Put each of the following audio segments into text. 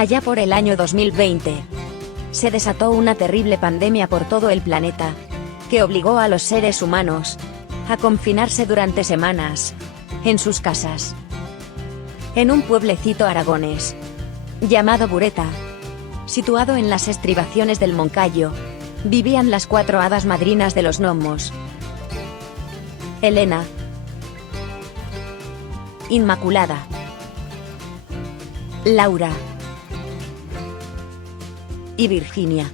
Allá por el año 2020, se desató una terrible pandemia por todo el planeta, que obligó a los seres humanos a confinarse durante semanas en sus casas. En un pueblecito aragonés llamado Bureta, situado en las estribaciones del Moncayo, vivían las 4 hadas madrinas de los gnomos: Elena, Inmaculada, Laura y Virginia.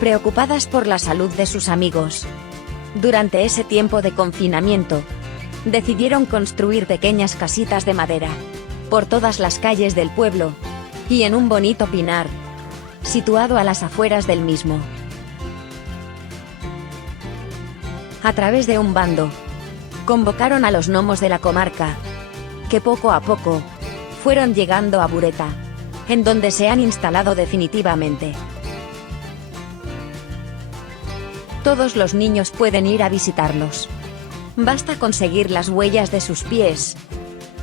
Preocupadas por la salud de sus amigos, durante ese tiempo de confinamiento, decidieron construir pequeñas casitas de madera por todas las calles del pueblo y en un bonito pinar situado a las afueras del mismo. A través de un bando, convocaron a los gnomos de la comarca, que poco a poco fueron llegando a Bureta, en donde se han instalado definitivamente. Todos los niños pueden ir a visitarlos. Basta con seguir las huellas de sus pies,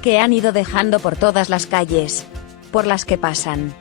que han ido dejando por todas las calles por las que pasan.